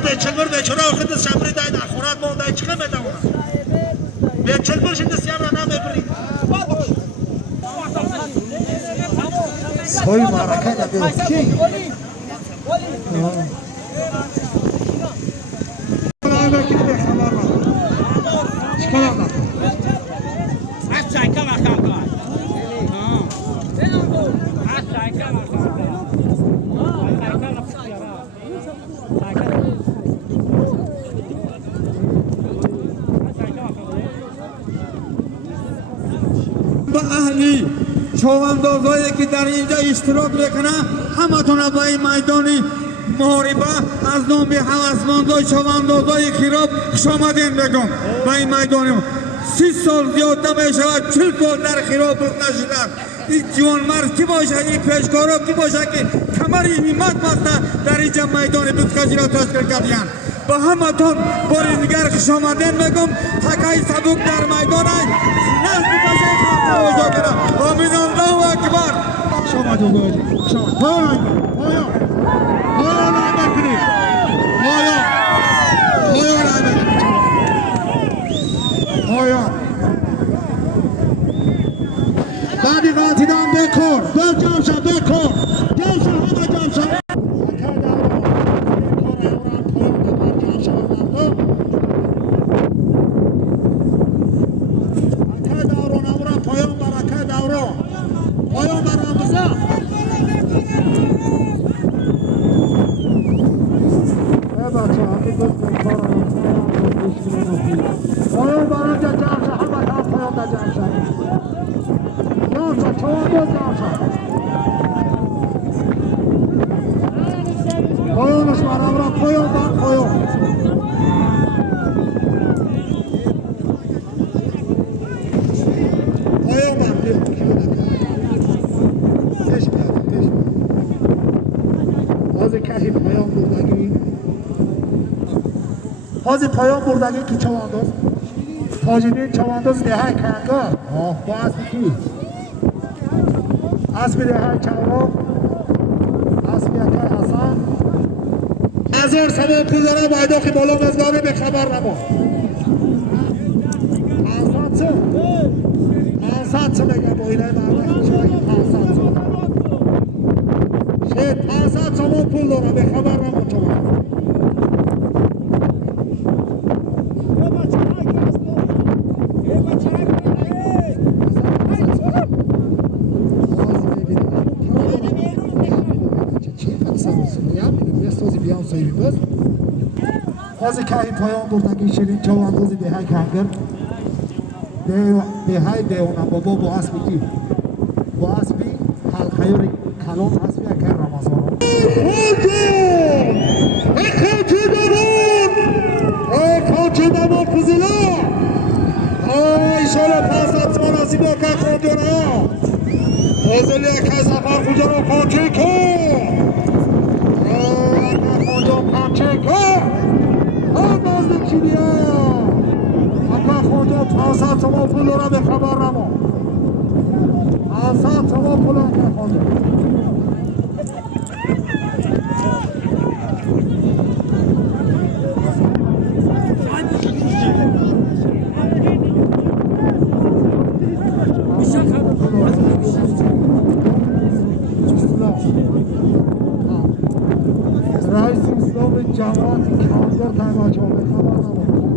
به چنگر به چرا خود شمری دای اخورات ما دای چه میدونه به چنگر شد سیام را نمیبری سوی معرکه نبود کی با اهلی شواندازایی که در اینجا اشتراک میکنه همتون با این میدانی محاربه از نام هوسمندای شواندازای خیراب خوش آمدین بگم با این میدانی 30 سال زیادتر میشود 40 سال در خیراب نشدن این جوان مرد که باشه این پیشکارا که باشه که کمر همت بسته در اینجا میدان بسکشی را تشکیل کردن با همتون بار دیگر خوش آمدین بگم تکای سبک در میدان نزد باشه خواهد گره آمین الله اکبر شما جو باید شما پایان پایان پایان آمد کنید پایان پایان آمد کنید پایان بعدی قاتیدان بکن بجام شد بکن جام شد همه جام شد پایانش برام را پایان بر پایان پایان بر پیش بیاد پیش حاضر کهی پایان بردگی حاضر پایان بردگی که چوانداز تاجدین چوانداز دهی کنگا با اسب کی اسب دهی چورا اسب یکی حسن هزار سوال پوزارا بایدا که بالا مزگاری به خبر نما پانصد چه بگه با اینه مرده چای 500 شد 500 سوال پول داره به خبر نما چما حاضر که این پایان بردگی شیرین چواندازی دهی کنگر دهی دیونم بابا با اسبی کی با اسبی حلقیوری کلام اسبی اکر رمضان خاچی دارون فضیلا ایشالا 500 سمان اسی با که خاندون ها حاضر یکی سفر خجا رو خاچی کن خاچی کن نزدیکی اکا خونجا 500 تومان پول را به خبر نما 500 تومان پول اکا خونجا رئیس اسلام جماعت کامگر تایماچه به خبر نما